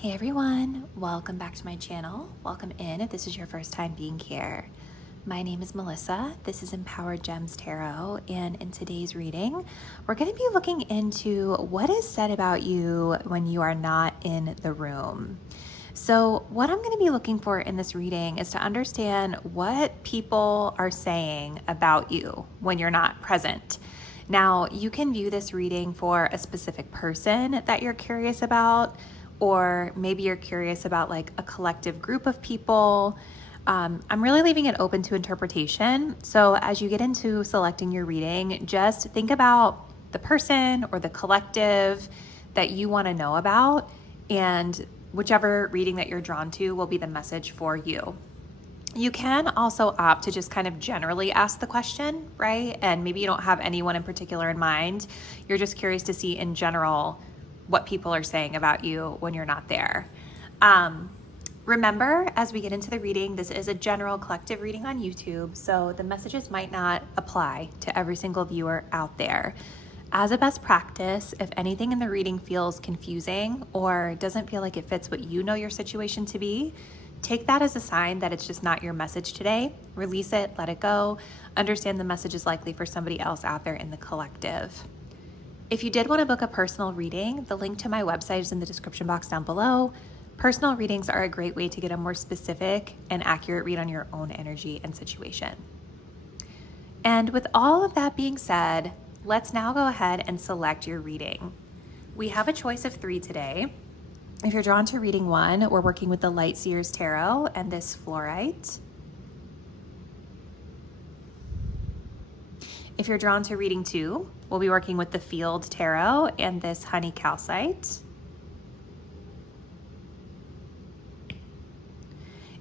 Hey everyone, welcome back to my channel. Welcome in if this is your first time being here. My name is Melissa. This is Empowered Gems Tarot, and in today's reading, we're going to be looking into what is said about you when you are not in the room. So what I'm going to be looking for in this reading is to understand what people are saying about you when you're not present. Now, you can view this reading for a specific person that you're curious about, or maybe you're curious about like a collective group of people. I'm really leaving it open to interpretation. So as you get into selecting your reading, just think about the person or the collective that you want to know about, and whichever reading that you're drawn to will be the message for you. You can also opt to just kind of generally ask the question, right? And maybe you don't have anyone in particular in mind. You're just curious to see in general what people are saying about you when you're not there. Remember, as we get into the reading, this is a general collective reading on YouTube, so the messages might not apply to every single viewer out there. As a best practice, if anything in the reading feels confusing or doesn't feel like it fits what you know your situation to be, take that as a sign that it's just not your message today. Release it, let it go. Understand the message is likely for somebody else out there in the collective. If you did want to book a personal reading, the link to my website is in the description box down below. Personal readings are a great way to get a more specific and accurate read on your own energy and situation. And with all of that being said, let's now go ahead and select your reading. We have a choice of 3 today. If you're drawn to reading 1, we're working with the Light Seers Tarot and this fluorite. If you're drawn to reading 2, we'll be working with the Field Tarot and this honey calcite.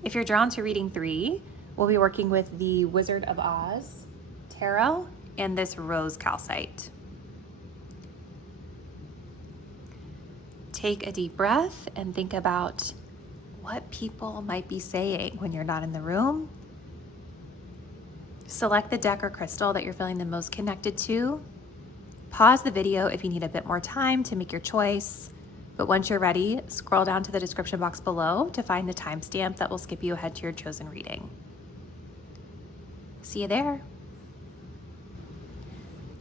If you're drawn to reading 3, we'll be working with the Wizard of Oz Tarot and this rose calcite. Take a deep breath and think about what people might be saying when you're not in the room. Select the deck or crystal that you're feeling the most connected to. Pause the video if you need a bit more time to make your choice. But once you're ready, scroll down to the description box below to find the timestamp that will skip you ahead to your chosen reading. See you there.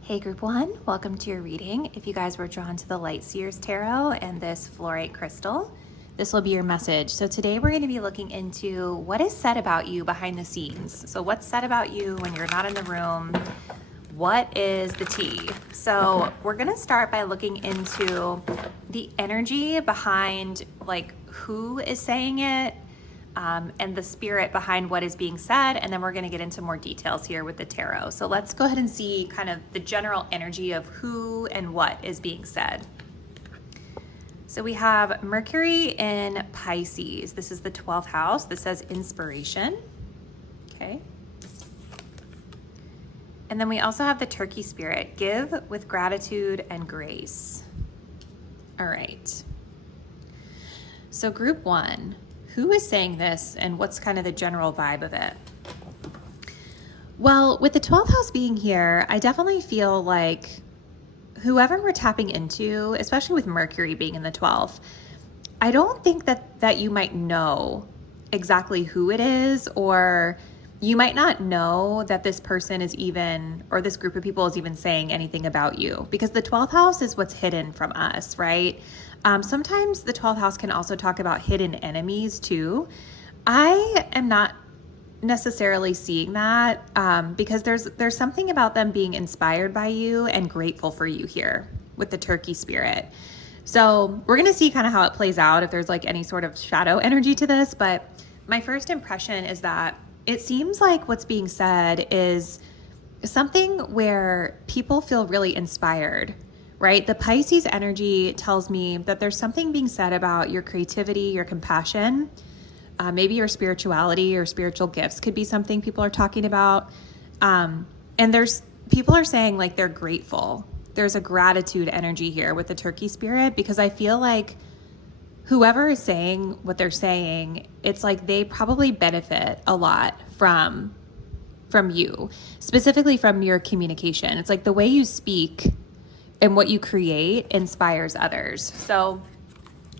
Hey group 1, welcome to your reading. If you guys were drawn to the Light Seers Tarot and this fluorite crystal, this will be your message. So today we're going to be looking into what is said about you behind the scenes. So what's said about you when you're not in the room? What is the tea? So we're going to start by looking into the energy behind like who is saying it, and the spirit behind what is being said. And then we're going to get into more details here with the tarot. So let's go ahead and see kind of the general energy of who and what is being said. So we have Mercury in Pisces. This is the 12th house. This says inspiration. Okay. And then we also have the Turkey spirit. Give with gratitude and grace. All right. So group 1, who is saying this and what's kind of the general vibe of it? Well, with the 12th house being here, I definitely feel like whoever we're tapping into, especially with Mercury being in the 12th, I don't think that you might know exactly who it is, or you might not know that this person is even, or this group of people is even saying anything about you, because the 12th house is what's hidden from us, right? Sometimes the 12th house can also talk about hidden enemies too. I am not necessarily seeing that because there's something about them being inspired by you and grateful for you here with the Turkey spirit. So we're going to see kind of how it plays out, if there's like any sort of shadow energy to this. But my first impression is that it seems like what's being said is something where people feel really inspired, right? The Pisces energy tells me that there's something being said about your creativity, your compassion. Maybe your spirituality or spiritual gifts could be something people are talking about. And people are saying like they're grateful. There's a gratitude energy here with the Turkey spirit, because I feel like whoever is saying what they're saying, it's like they probably benefit a lot from you, specifically from your communication. It's like the way you speak and what you create inspires others. So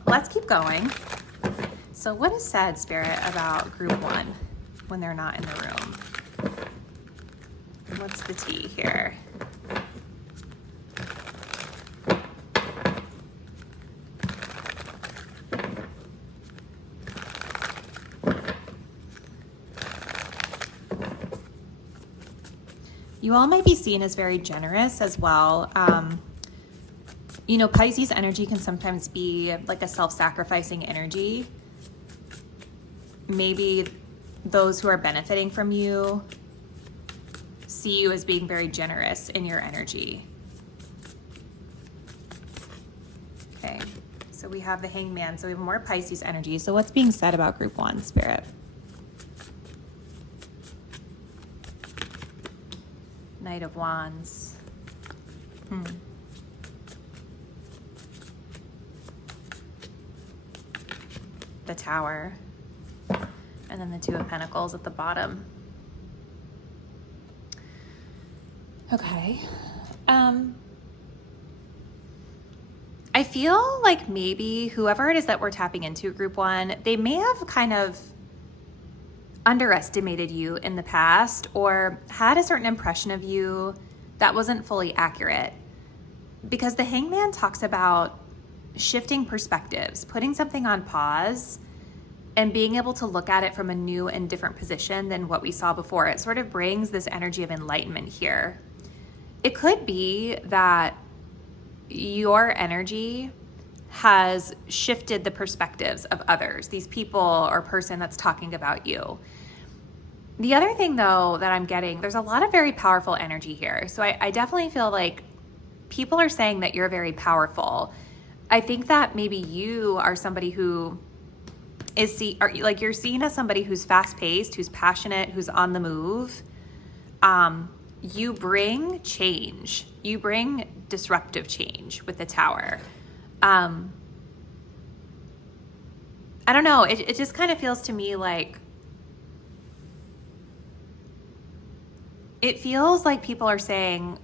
Let's keep going. So what is said, Spirit, about group 1 when they're not in the room? What's the tea here? You all might be seen as very generous as well. You know, Pisces energy can sometimes be like a self-sacrificing energy. Maybe those who are benefiting from you see you as being very generous in your energy. Okay, so we have the Hangman, so we have more Pisces energy. So what's being said about group 1, Spirit? Knight of Wands. The Tower. And then the Two of Pentacles at the bottom. Okay. I feel like maybe whoever it is that we're tapping into, group 1, they may have kind of underestimated you in the past or had a certain impression of you that wasn't fully accurate. Because the Hangman talks about shifting perspectives, putting something on pause, and being able to look at it from a new and different position than what we saw before. It sort of brings this energy of enlightenment here. It could be that your energy has shifted the perspectives of others, these people or person that's talking about you. The other thing, though, that I'm getting, there's a lot of very powerful energy here. So I definitely feel like people are saying that you're very powerful. I think that maybe you are somebody who is like you're seen as somebody who's fast-paced, who's passionate, who's on the move. You bring change. You bring disruptive change with the Tower. I don't know. It just kind of feels to me like it feels like people are saying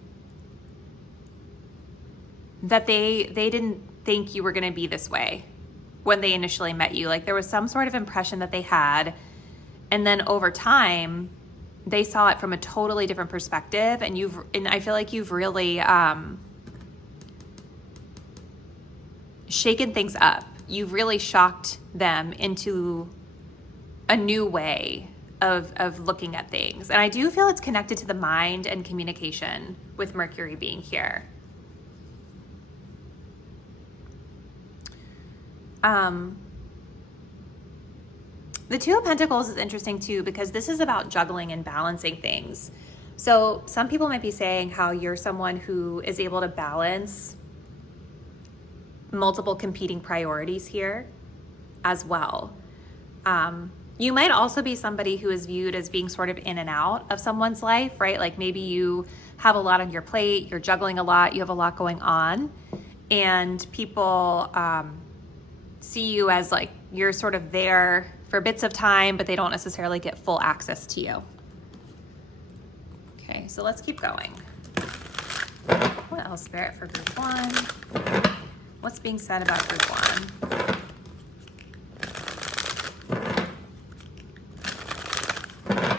that they didn't think you were going to be this way when they initially met you. Like there was some sort of impression that they had, and then over time they saw it from a totally different perspective, and I feel like you've really shaken things up. You've really shocked them into a new way of looking at things. And I do feel it's connected to the mind and communication with Mercury being here. The Two of Pentacles is interesting too, because this is about juggling and balancing things. So some people might be saying how you're someone who is able to balance multiple competing priorities here as well. You might also be somebody who is viewed as being sort of in and out of someone's life, right? Like maybe you have a lot on your plate, you're juggling a lot, you have a lot going on, and people see you as like you're sort of there for bits of time, but they don't necessarily get full access to you. Okay, so let's keep going. What else, Spirit, for group 1? What's being said about group 1?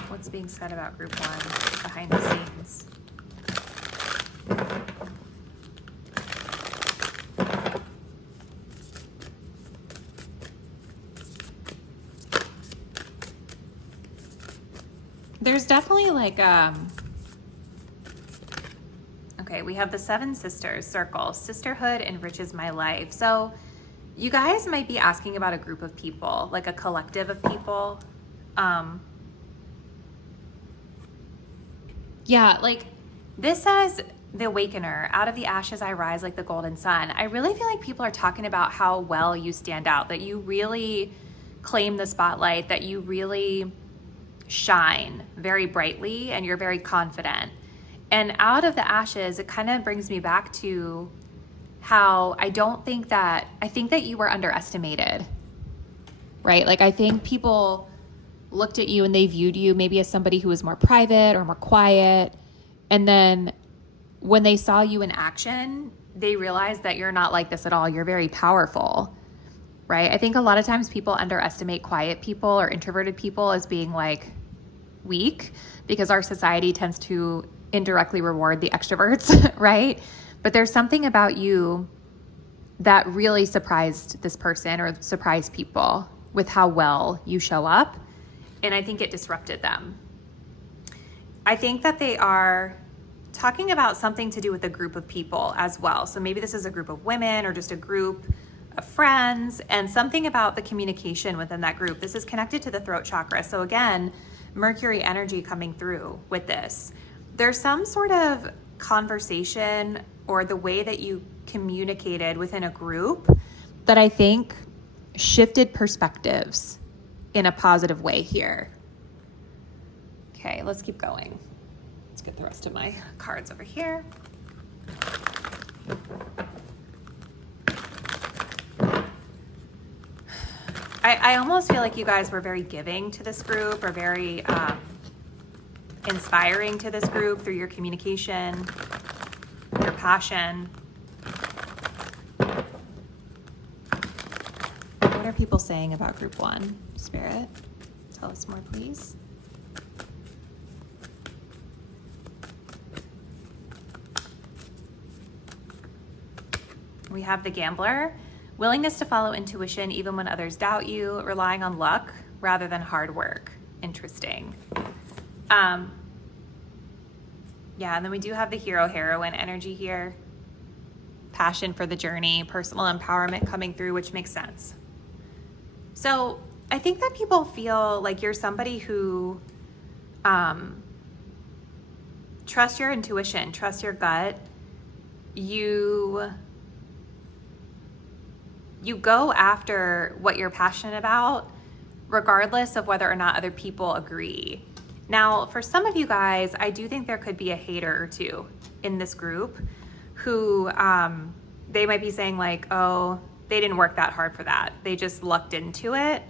What's being said about group 1 behind the scenes? There's definitely like, okay, we have the Seven Sisters circle. Sisterhood enriches my life. So you guys might be asking about a group of people, like a collective of people. Yeah, like this says the Awakener, out of the ashes I rise like the golden sun. I really feel like people are talking about how well you stand out, that you really claim the spotlight, that you really shine very brightly and you're very confident. And out of the ashes, it kind of brings me back to how I think that you were underestimated, right? Like I think people looked at you and they viewed you maybe as somebody who was more private or more quiet. And then when they saw you in action, they realized that you're not like this at all. You're very powerful. right? I think a lot of times people underestimate quiet people or introverted people as being like weak because our society tends to indirectly reward the extroverts, right? But there's something about you that really surprised this person or surprised people with how well you show up. And I think it disrupted them. I think that they are talking about something to do with a group of people as well. So maybe this is a group of women or just a group of friends, and something about the communication within that group. This is connected to the throat chakra. So again, Mercury energy coming through with this. There's some sort of conversation or the way that you communicated within a group that I think shifted perspectives in a positive way here. Okay, let's keep going. Let's get the rest of my cards over here. I almost feel like you guys were very giving to this group, or very inspiring to this group through your communication, your passion. What are people saying about group one, Spirit? Tell us more, please. We have the Gambler. Willingness to follow intuition even when others doubt you, relying on luck rather than hard work. Interesting. Yeah, and then we do have the hero heroine energy here. Passion for the journey, personal empowerment coming through, which makes sense. So I think that people feel like you're somebody who trust your intuition, trust your gut. You go after what you're passionate about, regardless of whether or not other people agree. Now, for some of you guys, I do think there could be a hater or two in this group who they might be saying like, oh, they didn't work that hard for that. They just lucked into it,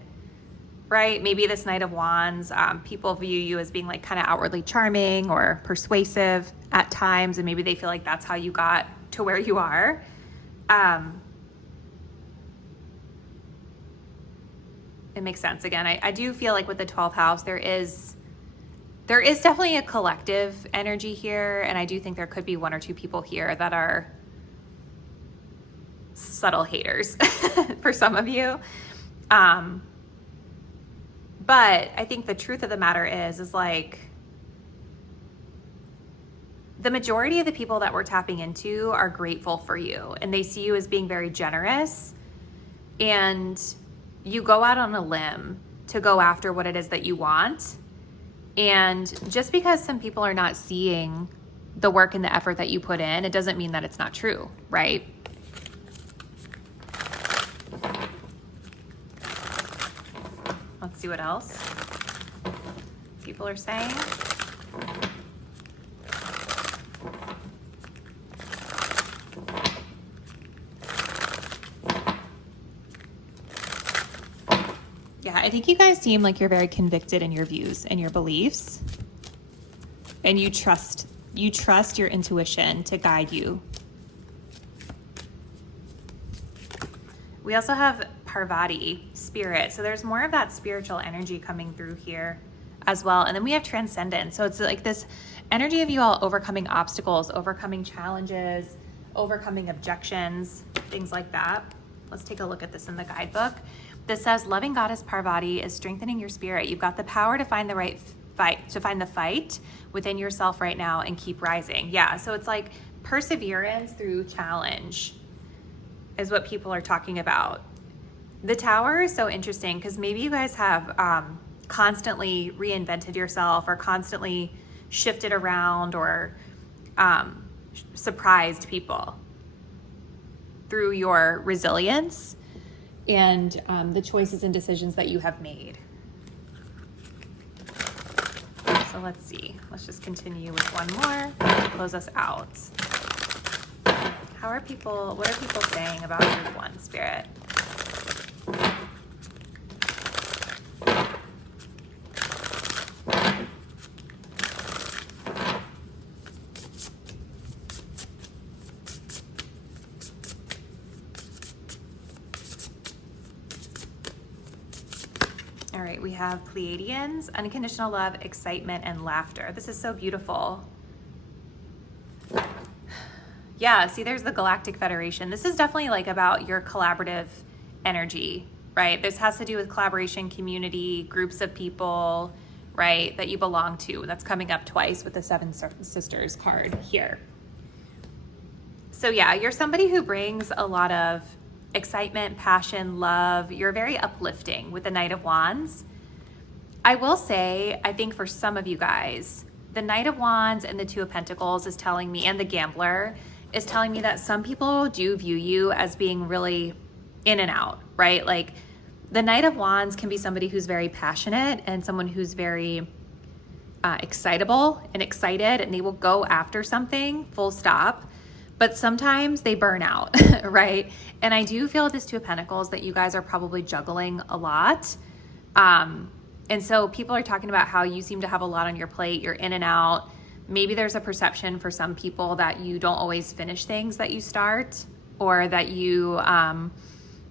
right? Maybe this Knight of Wands, people view you as being like kind of outwardly charming or persuasive at times, and maybe they feel like that's how you got to where you are. It makes sense. Again, I do feel like with the 12th house, there is definitely a collective energy here. And I do think there could be one or two people here that are subtle haters for some of you. But I think the truth of the matter is like the majority of the people that we're tapping into are grateful for you, and they see you as being very generous, and you go out on a limb to go after what it is that you want. And just because some people are not seeing the work and the effort that you put in, it doesn't mean that it's not true, right? Let's see what else people are saying. Yeah, I think you guys seem like you're very convicted in your views and your beliefs, and you trust your intuition to guide you. We also have Parvati, spirit. So there's more of that spiritual energy coming through here as well. And then we have transcendence. So it's like this energy of you all overcoming obstacles, overcoming challenges, overcoming objections, things like that. Let's take a look at this in the guidebook. This says, loving goddess Parvati is strengthening your spirit. You've got the power to find the right fight, to find the fight within yourself right now and keep rising. Yeah, so it's like perseverance through challenge is what people are talking about. The Tower is so interesting because maybe you guys have constantly reinvented yourself or constantly shifted around or surprised people through your resilience and the choices and decisions that you have made. So let's see. Let's just continue with one more to close us out. What are people saying about group one, Spirit? All right, we have Pleiadians, unconditional love, excitement, and laughter. This is so beautiful. Yeah, see, there's the Galactic Federation. This is definitely like about your collaborative energy, right? This has to do with collaboration, community, groups of people, right, that you belong to. That's coming up twice with the Seven Sisters card here. So yeah, you're somebody who brings a lot of excitement, passion, love. You're very uplifting with the Knight of Wands. I will say, I think for some of you guys, the Knight of Wands and the Two of Pentacles is telling me, and the Gambler is telling me that some people do view you as being really in and out, right? Like the Knight of Wands can be somebody who's very passionate and someone who's very excitable and excited, and they will go after something full stop. But sometimes they burn out, right? And I do feel with this Two of Pentacles that you guys are probably juggling a lot. And so people are talking about how you seem to have a lot on your plate. You're in and out. Maybe there's a perception for some people that you don't always finish things that you start, or that you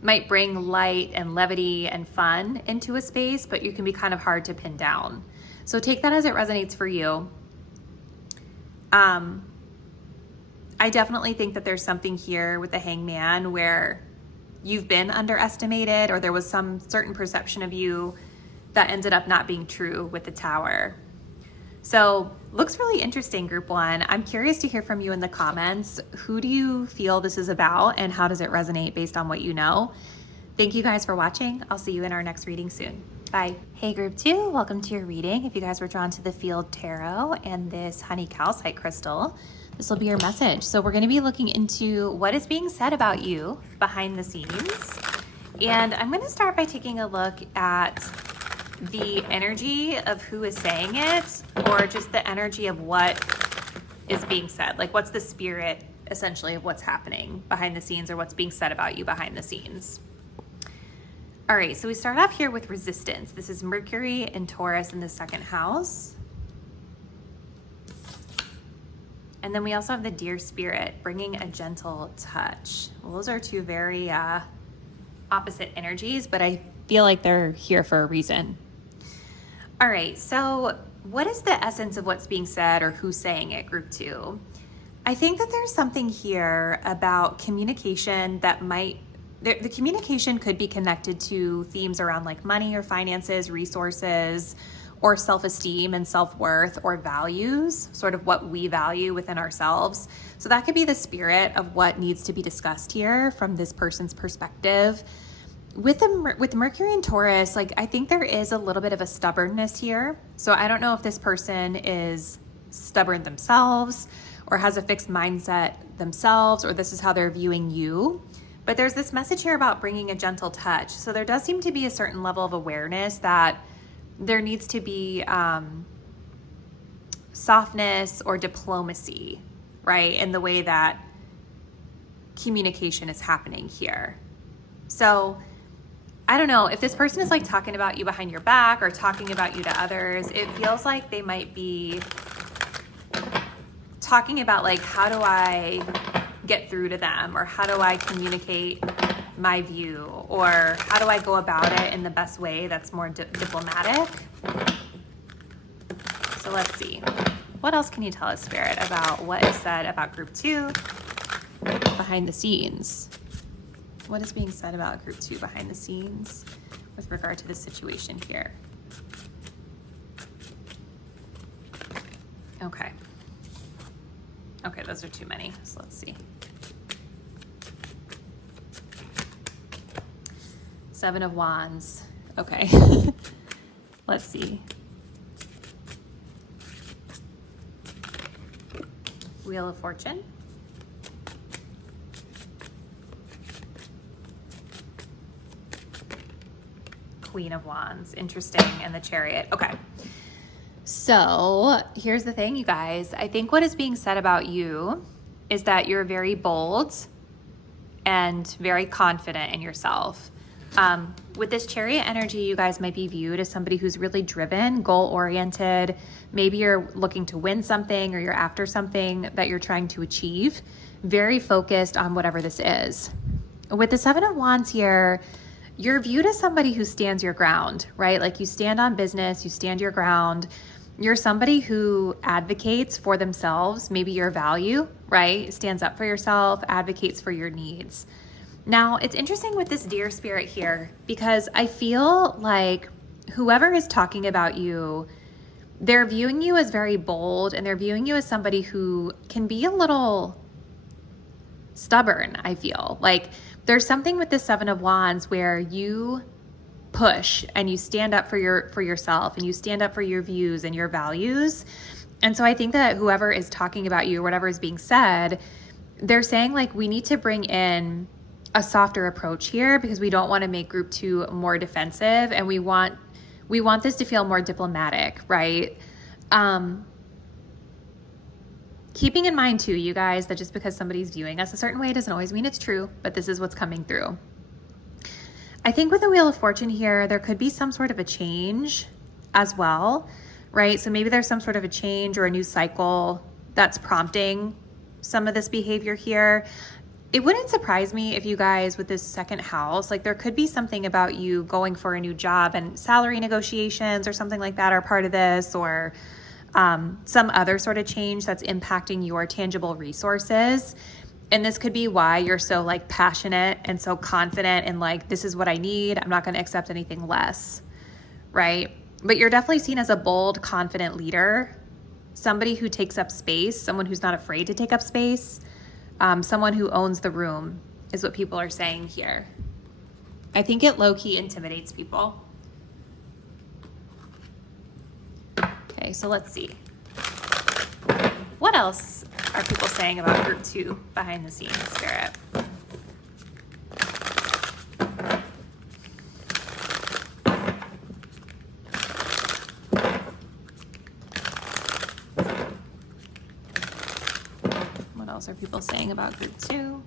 might bring light and levity and fun into a space, but you can be kind of hard to pin down. So take that as it resonates for you. I definitely think that there's something here with the Hangman where you've been underestimated, or there was some certain perception of you that ended up not being true with the Tower. So looks really interesting, Group 1. I'm curious to hear from you in the comments. Who do you feel this is about, and how does it resonate based on what you know? Thank you guys for watching. I'll see you in our next reading soon. Bye. Hey, Group 2, welcome to your reading. If you guys were drawn to the Field Tarot and this honey calcite crystal, this will be your message. So we're going to be looking into what is being said about you behind the scenes. And I'm going to start by taking a look at the energy of who is saying it, or just the energy of what is being said. Like, what's the spirit, essentially, of what's happening behind the scenes, or what's being said about you behind the scenes. All right, so we start off here with resistance. This is Mercury and Taurus in the second house. And then we also have the Deer Spirit, bringing a gentle touch. Well, those are two very opposite energies, but I feel like they're here for a reason. All right, so what is the essence of what's being said, or who's saying it, Group 2? I think that there's something here about communication that the communication could be connected to themes around like money or finances, resources, or self-esteem and self-worth, or values, sort of what we value within ourselves. So that could be the spirit of what needs to be discussed here from this person's perspective. With Mercury and Taurus, like, I think there is a little bit of a stubbornness here. So I don't know if this person is stubborn themselves, or has a fixed mindset themselves, or this is how they're viewing you. But there's this message here about bringing a gentle touch. So there does seem to be a certain level of awareness that there needs to be softness or diplomacy, right, in the way that communication is happening here. So I don't know if this person is like talking about you behind your back, or talking about you to others. It feels like they might be talking about like, how do I get through to them, or how do I communicate my view, or how do I go about it in the best way that's more diplomatic. So let's see. What else can you tell us, Spirit, about what is said about Group 2 behind the scenes? What is being said about Group 2 behind the scenes with regard to the situation here? Okay. Okay, those are too many, so let's see. Seven of Wands. Okay. Let's see. Wheel of Fortune. Queen of Wands. Interesting. And the Chariot. Okay. So here's the thing, you guys. I think what is being said about you is that you're very bold and very confident in yourself. With this Chariot energy, you guys might be viewed as somebody who's really driven, goal-oriented. Maybe you're looking to win something, or you're after something that you're trying to achieve. Very focused on whatever this is. With the Seven of Wands here, you're viewed as somebody who stands your ground, right? Like you stand on business, you stand your ground. You're somebody who advocates for themselves, maybe your value, right? Stands up for yourself, advocates for your needs. Now, it's interesting with this deer spirit here because I feel like whoever is talking about you, they're viewing you as very bold and they're viewing you as somebody who can be a little stubborn, I feel. Like there's something with the Seven of Wands where you push and you stand up for yourself and you stand up for your views and your values. And so I think that whoever is talking about you or whatever is being said, they're saying like we need to bring in a softer approach here because we don't want to make group 2 more defensive and we want this to feel more diplomatic, right? Keeping in mind too, you guys, that just because somebody's viewing us a certain way doesn't always mean it's true, but this is what's coming through. I think with the Wheel of Fortune here, there could be some sort of a change as well, right? So maybe there's some sort of a change or a new cycle that's prompting some of this behavior here. It wouldn't surprise me if you guys with this second house, like there could be something about you going for a new job and salary negotiations or something like that are part of this, or some other sort of change that's impacting your tangible resources. And this could be why you're so like passionate and so confident and like, this is what I need. I'm not going to accept anything less, right? But you're definitely seen as a bold, confident leader, somebody who takes up space, someone who's not afraid to take up space, someone who owns the room is what people are saying here. I think it low-key intimidates people. Okay, so let's see. What else are people saying about group 2 behind the scenes, Spirit? What else are people saying about group 2?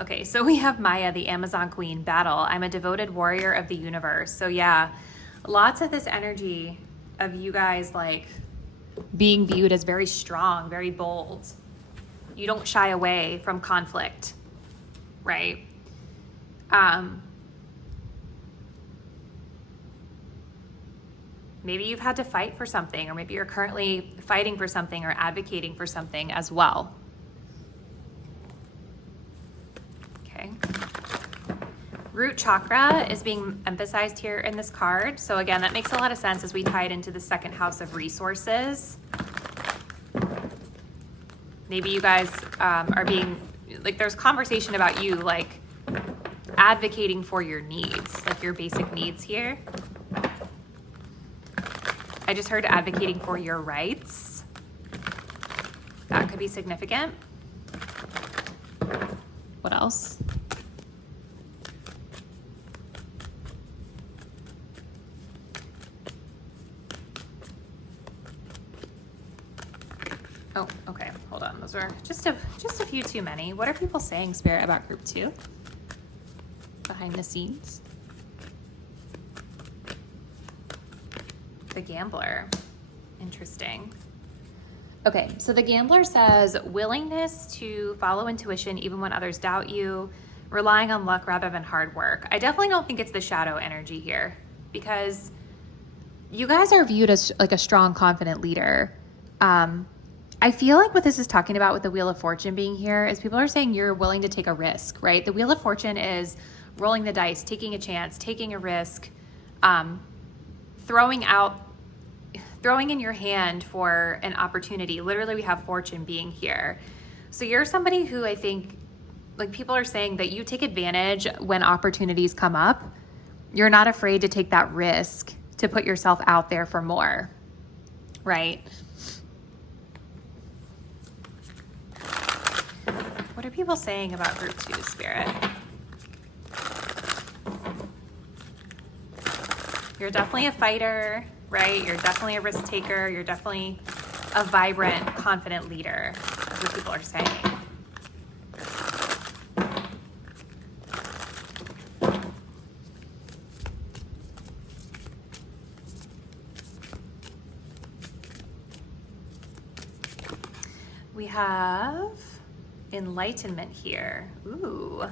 Okay, so we have Maya, the Amazon Queen, battle. I'm a devoted warrior of the universe. So yeah, lots of this energy of you guys like being viewed as very strong, very bold. You don't shy away from conflict, right? Maybe you've had to fight for something, or maybe you're currently fighting for something or advocating for something as well. Okay. Root chakra is being emphasized here in this card. So again, that makes a lot of sense as we tie it into the second house of resources. Maybe you guys are being, like there's conversation about you like advocating for your needs, like your basic needs here. I just heard advocating for your rights. That could be significant. What else? Oh, okay, hold on. Those are just a few too many. What are people saying, Spirit, about group 2? Behind the scenes. The Gambler. Interesting. Okay, so the Gambler says willingness to follow intuition even when others doubt you, relying on luck rather than hard work. I definitely don't think it's the shadow energy here because you guys are viewed as like a strong, confident leader. I feel like what this is talking about with the Wheel of Fortune being here is people are saying you're willing to take a risk, right? The Wheel of Fortune is rolling the dice, taking a chance, taking a risk, throwing in your hand for an opportunity. Literally, we have fortune being here. So you're somebody who I think, like people are saying that you take advantage when opportunities come up. You're not afraid to take that risk to put yourself out there for more, right? What are people saying about group 2, Spirit? You're definitely a fighter, right? You're definitely a risk taker. You're definitely a vibrant, confident leader. That's what people are saying. We have enlightenment here. Ooh.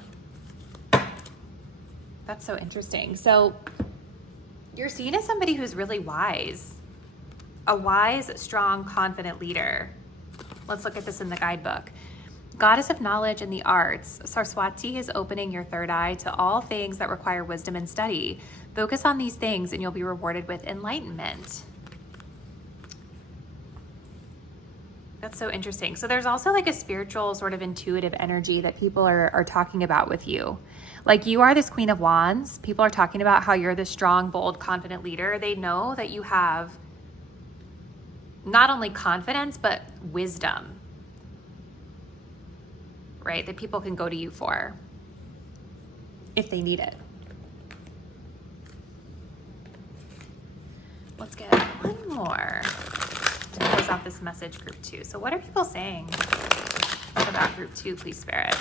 That's so interesting. So you're seen as somebody who's really wise, a wise, strong, confident leader. Let's look at this in the guidebook. Goddess of knowledge and the arts, Saraswati is opening your third eye to all things that require wisdom and study. Focus on these things and you'll be rewarded with enlightenment. That's so interesting. So there's also like a spiritual sort of intuitive energy that people are talking about with you. Like you are this Queen of Wands. People are talking about how you're this strong, bold, confident leader. They know that you have not only confidence, but wisdom, right? That people can go to you for if they need it. Let's get one more to close out this message, group 2. So what are people saying about group 2, please, Spirit?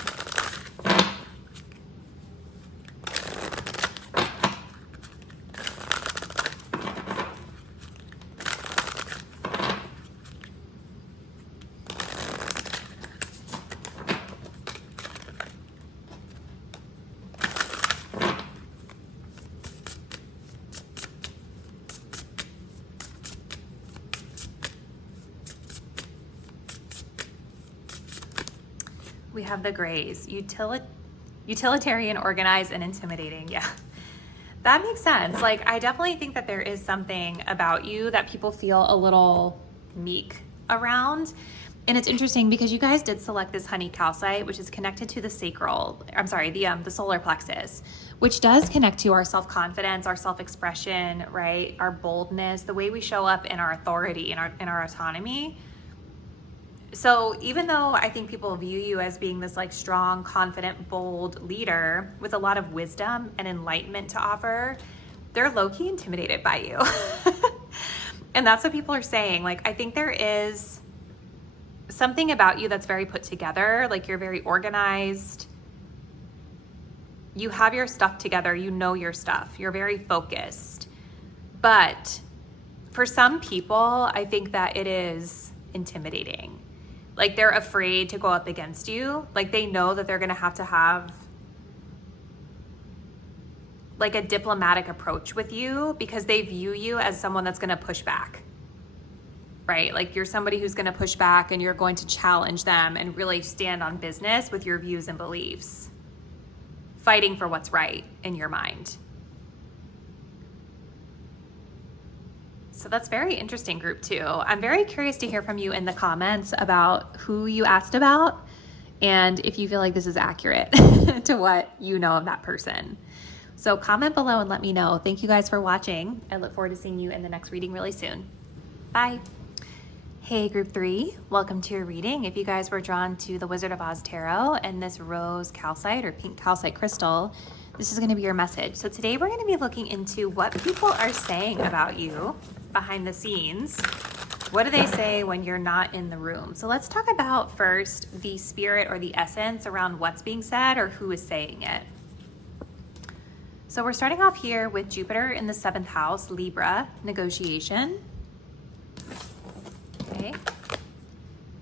We have the grays, utilitarian, organized, and intimidating. Yeah, that makes sense. Like, I definitely think that there is something about you that people feel a little meek around. And it's interesting because you guys did select this honey calcite, which is connected to the the solar plexus, which does connect to our self-confidence, our self-expression, right? Our boldness, the way we show up in our authority, in our autonomy. So even though I think people view you as being this like strong, confident, bold leader with a lot of wisdom and enlightenment to offer, they're low-key intimidated by you. And that's what people are saying. Like, I think there is something about you that's very put together. Like, you're very organized. You have your stuff together. You know your stuff. You're very focused. But for some people, I think that it is intimidating. Like, they're afraid to go up against you. Like, they know that they're going to have like a diplomatic approach with you because they view you as someone that's going to push back, right? Like, you're somebody who's going to push back and you're going to challenge them and really stand on business with your views and beliefs, fighting for what's right in your mind. So that's very interesting, group 2. I'm very curious to hear from you in the comments about who you asked about and if you feel like this is accurate to what you know of that person. So comment below and let me know. Thank you guys for watching. I look forward to seeing you in the next reading really soon. Bye. Hey, group 3, welcome to your reading. If you guys were drawn to the Wizard of Oz Tarot and this rose calcite or pink calcite crystal, this is going to be your message. So today we're going to be looking into what people are saying about you behind the scenes. What do they say when you're not in the room? So let's talk about first the spirit or the essence around what's being said or who is saying it. So we're starting off here with Jupiter in the 7th house, Libra, negotiation. Okay.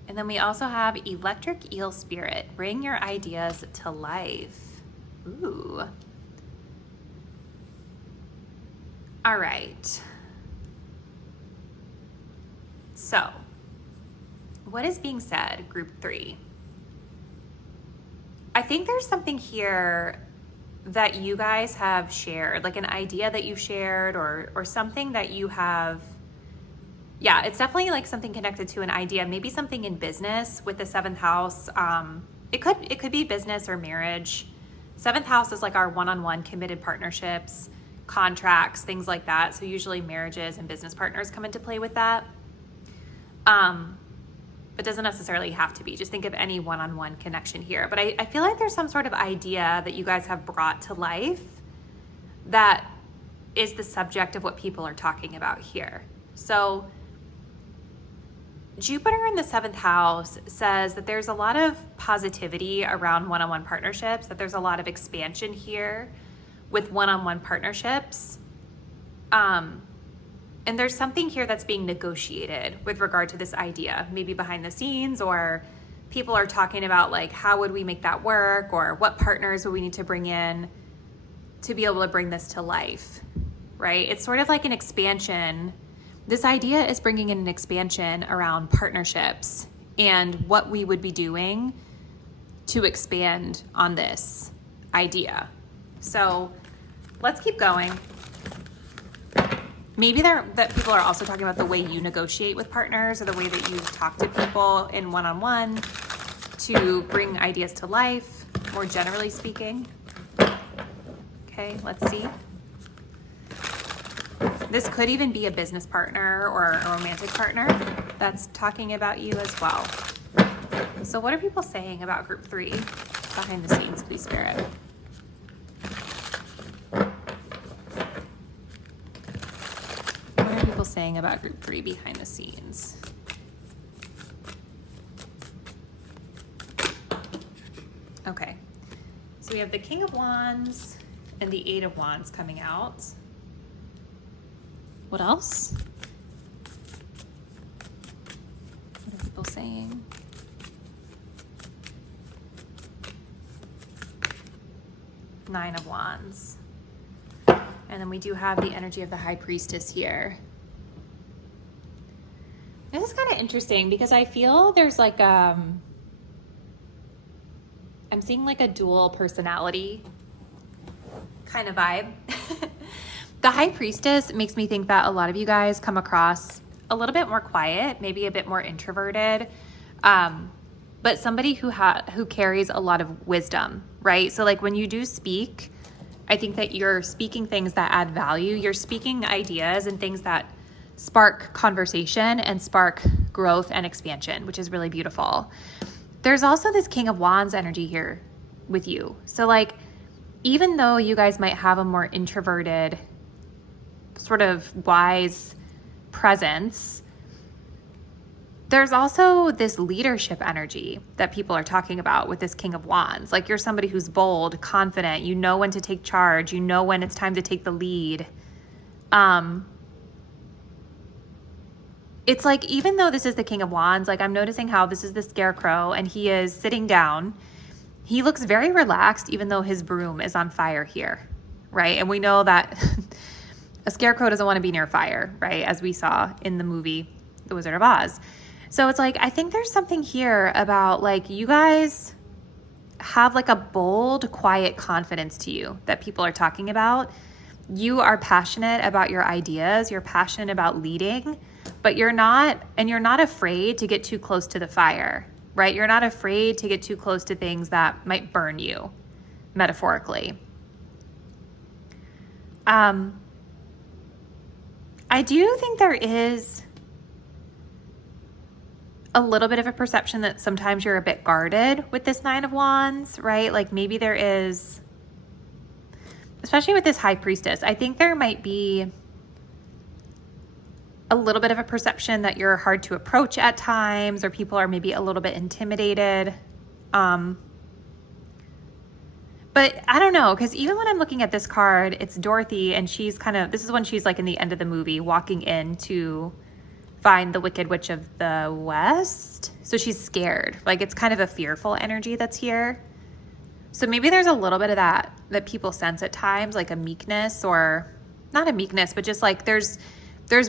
And then we also have electric eel spirit, bring your ideas to life. Ooh. All right. So, what is being said, group 3? I think there's something here that you guys have shared, like an idea that you've shared or something that you have. Yeah, it's definitely like something connected to an idea, maybe something in business with the 7th house. It could be business or marriage. 7th house is like our one-on-one committed partnerships, contracts, things like that. So usually marriages and business partners come into play with that. But doesn't necessarily have to be. Just think of any one-on-one connection here. But I feel like there's some sort of idea that you guys have brought to life that is the subject of what people are talking about here. So Jupiter in the 7th house says that there's a lot of positivity around one-on-one partnerships, that there's a lot of expansion here with one-on-one partnerships. And there's something here that's being negotiated with regard to this idea, maybe behind the scenes, or people are talking about like, how would we make that work, or what partners would we need to bring in. to be able to bring this to life, right? It's sort of like an expansion. This idea is bringing in an expansion around partnerships and what we would be doing to expand on this idea. So let's keep going. Maybe that people are also talking about the way you negotiate with partners or the way that you talk to people in one-on-one to bring ideas to life, more generally speaking. Okay, let's see. This could even be a business partner or a romantic partner that's talking about you as well. So what are people saying about group 3 behind the scenes, please, Spirit? What are people saying about group 3 behind the scenes? Okay, so we have the King of Wands and the 8 of Wands coming out. What else? What are people saying? Nine of Wands. And then we do have the energy of the High Priestess here. This is kind of interesting because I feel there's like I'm seeing like a dual personality kind of vibe. The High Priestess makes me think that a lot of you guys come across a little bit more quiet, maybe a bit more introverted, but somebody who carries a lot of wisdom, right? So like when you do speak, I think that you're speaking things that add value. You're speaking ideas and things that spark conversation and spark growth and expansion, which is really beautiful. There's also this King of Wands energy here with you. So like, even though you guys might have a more introverted, sort of wise presence, there's also this leadership energy that people are talking about with this King of Wands. Like you're somebody who's bold, confident, you know when to take charge, you know when it's time to take the lead. It's like, even though this is the King of Wands, like I'm noticing how this is the Scarecrow and he is sitting down. He looks very relaxed, even though his broom is on fire here, right? And we know that a scarecrow doesn't want to be near fire, right? As we saw in the movie, The Wizard of Oz. So it's like, I think there's something here about like, you guys have like a bold, quiet confidence to you that people are talking about. You are passionate about your ideas. You're passionate about leading, but you're not afraid to get too close to the fire, right? You're not afraid to get too close to things that might burn you, metaphorically. I do think there is a little bit of a perception that sometimes you're a bit guarded with this Nine of Wands, right? Like maybe there is, especially with this High Priestess, I think there might be a little bit of a perception that you're hard to approach at times, or people are maybe a little bit intimidated. But I don't know, because even when I'm looking at this card, it's Dorothy, and she's this is when she's like in the end of the movie, walking in to find the Wicked Witch of the West. So she's scared. Like it's kind of a fearful energy that's here. So maybe there's a little bit of that people sense at times, like a meekness, or not a meekness, but just like there's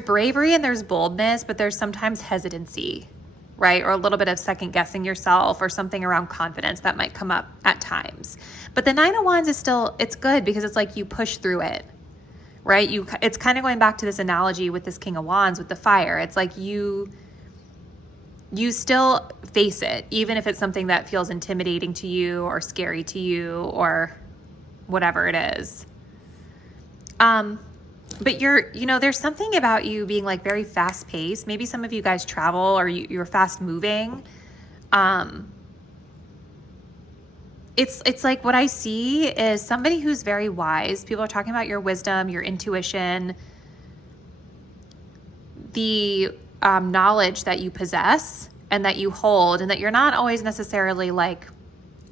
bravery and there's boldness, but there's sometimes hesitancy, right? Or a little bit of second guessing yourself, or something around confidence that might come up at times. But the Nine of Wands is still, it's good because it's like you push through it, right? It's kind of going back to this analogy with this King of Wands with the fire. It's like you still face it, even if it's something that feels intimidating to you or scary to you or whatever it is. But there's something about you being like very fast paced. Maybe some of you guys travel, or you're fast moving. It's like what I see is somebody who's very wise. People are talking about your wisdom, your intuition, the knowledge that you possess and that you hold, and that you're not always necessarily like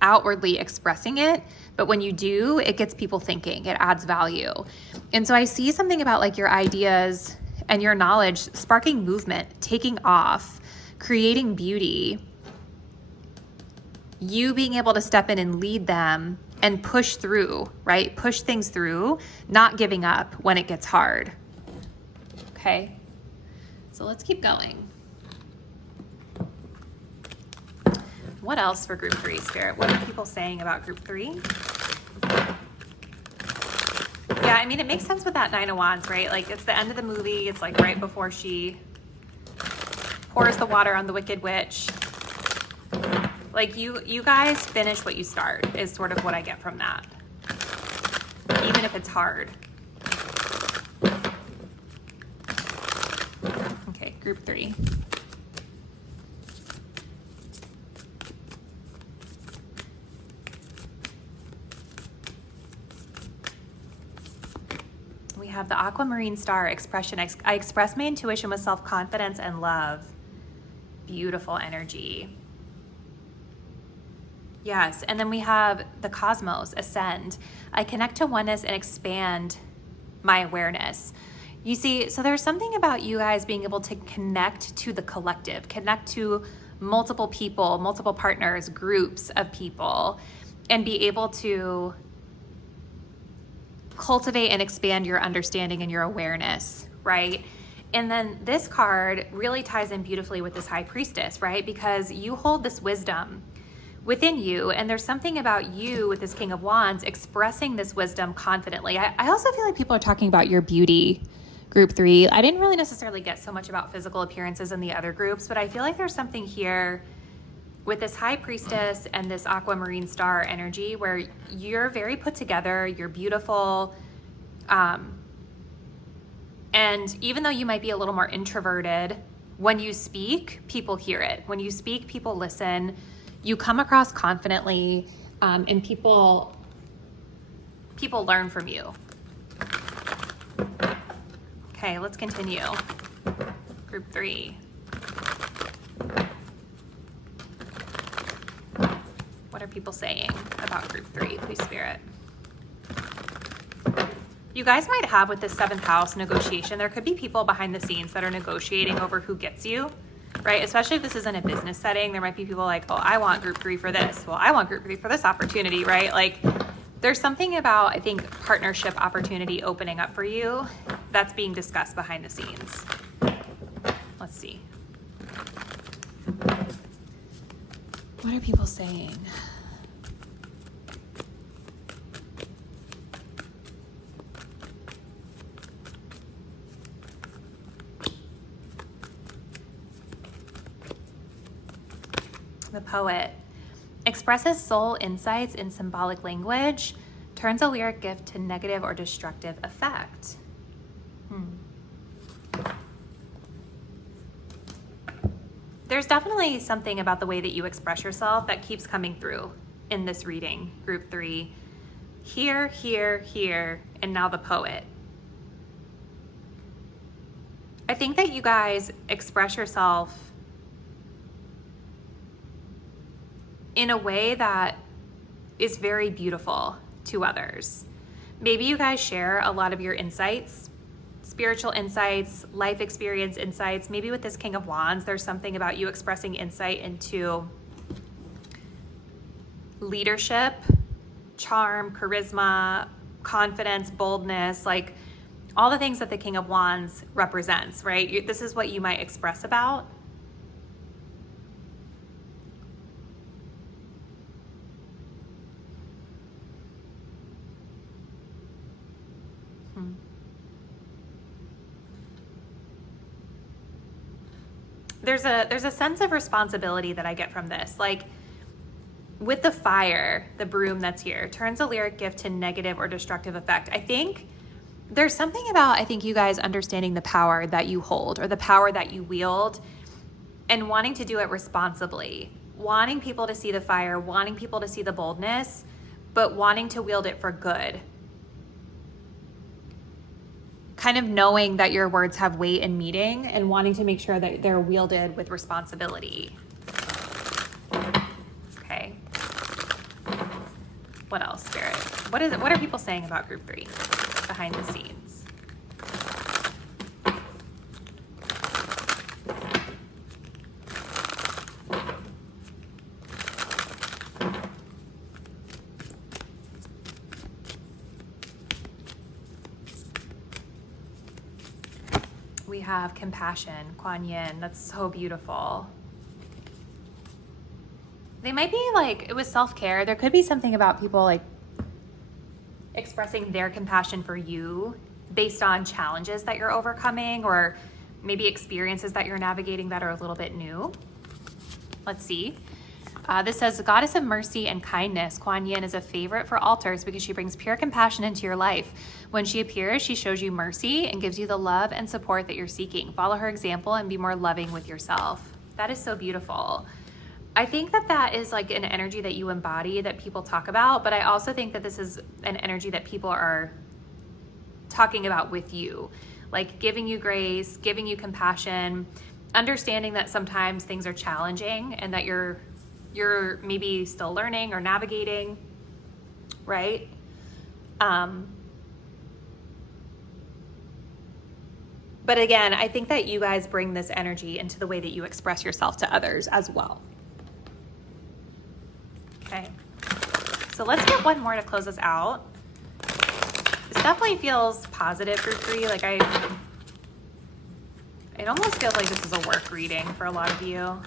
outwardly expressing it, but when you do, it gets people thinking. It adds value. And so I see something about like your ideas and your knowledge sparking movement, taking off, creating beauty, you being able to step in and lead them and push through, right? Push things through, not giving up when it gets hard. Okay, so let's keep going. What else for group 3, Spirit? What are people saying about group 3? Yeah, I mean, it makes sense with that 9 of Wands, right? Like, it's the end of the movie. It's like right before she pours the water on the Wicked Witch. Like, you guys finish what you start is sort of what I get from that. Even if it's hard. Okay, group 3. We have the Aquamarine Star expression. I express my intuition with self-confidence and love. Beautiful energy. Yes, and then we have the Cosmos, Ascend. I connect to oneness and expand my awareness. You see, so there's something about you guys being able to connect to the collective, connect to multiple people, multiple partners, groups of people, and be able to cultivate and expand your understanding and your awareness, right? And then this card really ties in beautifully with this High Priestess, right? Because you hold this wisdom within you, and there's something about you with this King of Wands expressing this wisdom confidently. I also feel like people are talking about your beauty, group 3. I didn't really necessarily get so much about physical appearances in the other groups, but I feel like there's something here with this High Priestess and this Aquamarine Star energy where you're very put together, you're beautiful, and even though you might be a little more introverted, when you speak, people hear it. When you speak, people listen. You come across confidently, and people learn from you. Okay, let's continue. Group 3. What are people saying about group 3, please, Spirit? You guys might have with this 7th house negotiation, there could be people behind the scenes that are negotiating over who gets you, right? Especially if this is in a business setting, there might be people like, oh, I want group 3 for this. Well, I want group 3 for this opportunity, right? Like, there's something about, I think, partnership opportunity opening up for you that's being discussed behind the scenes. Let's see. What are people saying? The Poet expresses soul insights in symbolic language, turns a lyric gift to negative or destructive effect. There's definitely something about the way that you express yourself that keeps coming through in this reading, group 3. Here, here, here, and now the Poet. I think that you guys express yourself in a way that is very beautiful to others. Maybe you guys share a lot of your insights, spiritual insights, life experience insights. Maybe with this King of Wands, there's something about you expressing insight into leadership, charm, charisma, confidence, boldness, like all the things that the King of Wands represents, right? This is what you might express about. There's a sense of responsibility that I get from this. Like with the fire, the broom that's here, turns a lyric gift to negative or destructive effect. I think there's something about, I think you guys understanding the power that you hold or the power that you wield and wanting to do it responsibly, wanting people to see the fire, wanting people to see the boldness, but wanting to wield it for good. Kind of knowing that your words have weight and meaning and wanting to make sure that they're wielded with responsibility. Okay. What else, Spirit? What are people saying about group 3 behind the scenes? We have compassion, Kuan Yin. That's so beautiful. They might be like, it was self-care. There could be something about people like expressing their compassion for you based on challenges that you're overcoming, or maybe experiences that you're navigating that are a little bit new. Let's see. This says, the goddess of mercy and kindness, Kuan Yin, is a favorite for altars because she brings pure compassion into your life. When she appears, she shows you mercy and gives you the love and support that you're seeking. Follow her example and be more loving with yourself. That is so beautiful. I think that that is like an energy that you embody, that people talk about, but I also think that this is an energy that people are talking about with you, like giving you grace, giving you compassion, understanding that sometimes things are challenging and that you're maybe still learning or navigating, right? But again, I think that you guys bring this energy into the way that you express yourself to others as well. Okay, so let's get one more to close us out. This definitely feels positive for 3. Like it almost feels like this is a work reading for a lot of you.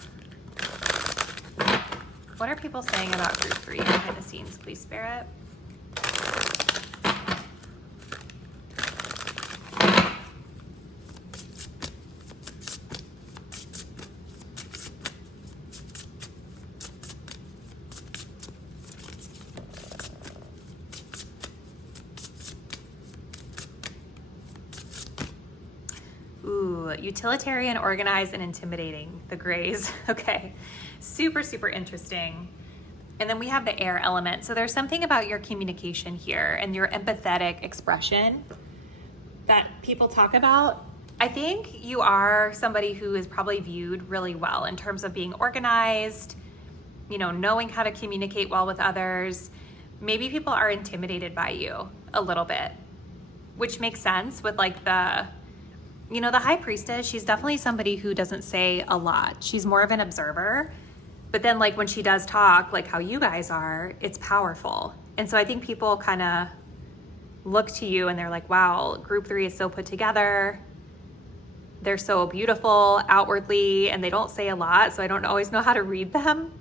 What are people saying about group 3 behind the scenes, please, Spirit? Ooh, utilitarian, organized, and intimidating, the grays. Okay, super, super interesting. And then we have the air element. So there's something about your communication here and your empathetic expression that people talk about. I think you are somebody who is probably viewed really well in terms of being organized, you know, knowing how to communicate well with others. Maybe people are intimidated by you a little bit, which makes sense with like the High Priestess. She's definitely somebody who doesn't say a lot. She's more of an observer. But then like when she does talk, like how you guys are, it's powerful. And so I think people kind of look to you and they're like, wow, group 3 is so put together. They're so beautiful outwardly and they don't say a lot. So I don't always know how to read them.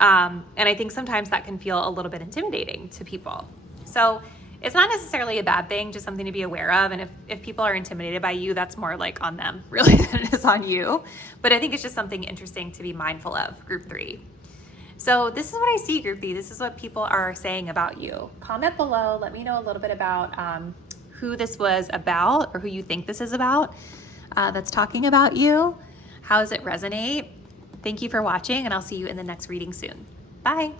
And I think sometimes that can feel a little bit intimidating to people. So it's not necessarily a bad thing, just something to be aware of. And if people are intimidated by you, that's more like on them really than it is on you. But I think it's just something interesting to be mindful of, group 3. So this is what I see, group 3. This is what people are saying about you. Comment below. Let me know a little bit about who this was about, or who you think this is about, that's talking about you. How does it resonate? Thank you for watching, and I'll see you in the next reading soon. Bye.